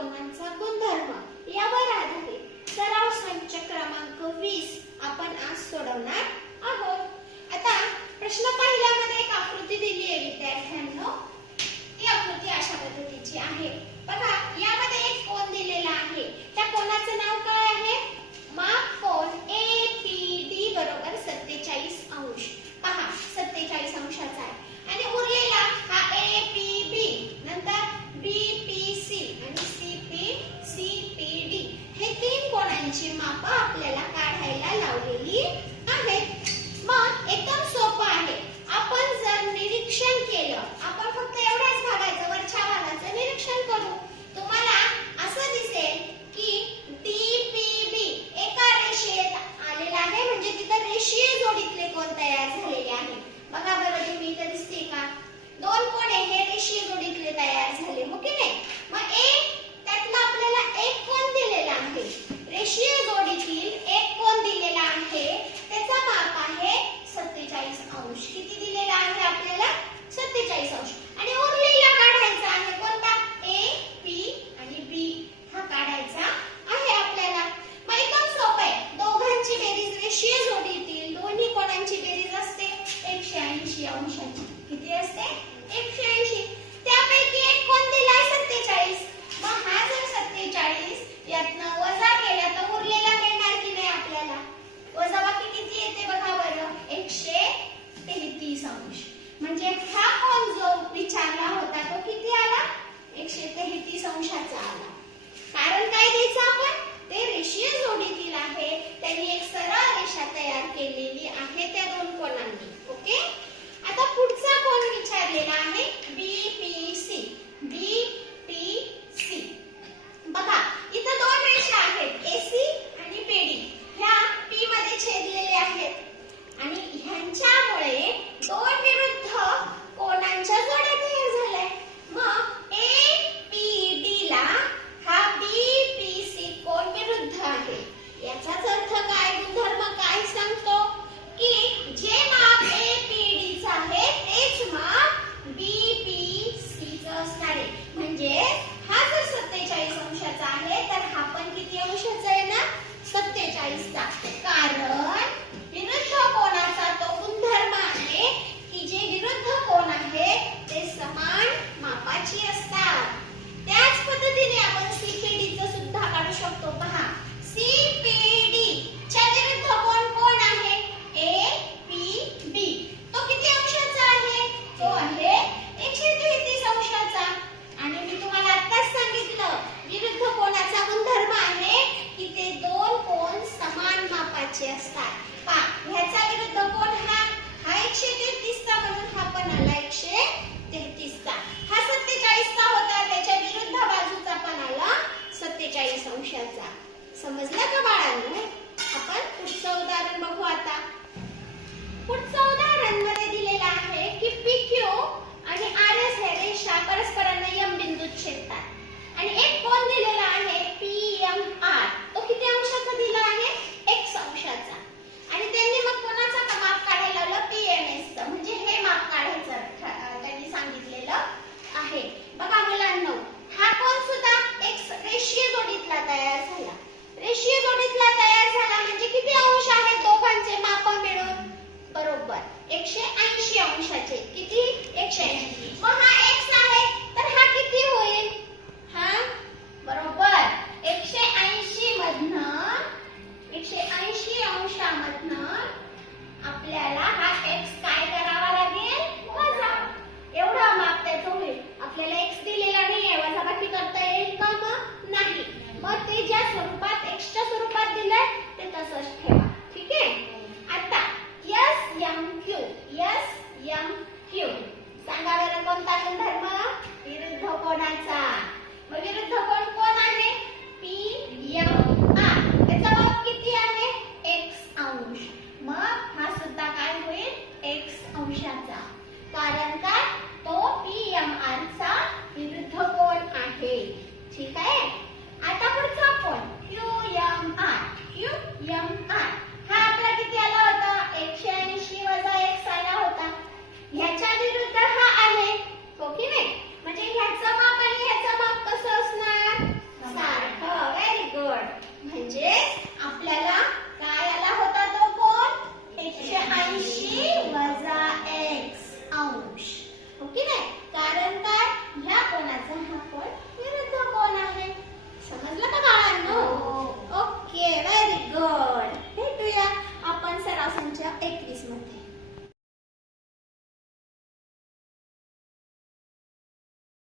कोणांचा गुणधर्म यावर आधारित. सराव संच क्रमांक वीस आपण आज सोडवणार आहोत. आता प्रश्न पहिल्यामध्ये एक आकृती दिली आहे विद्यार्थ्यांनो. त्यांची माप आपल्याला काढायला लावलेली आहेत मग एकदम काढलेला आहे B P C B P C बघा इथं दोन रेषा आहेत. एसी आणि बीडी ह्या पी मध्ये छेदलेले आहेत. आणि ह्यांच्यामुळे दोन एकशे ऐंशी अंशाचे. किती? एकशे ऐंशी. વગેરે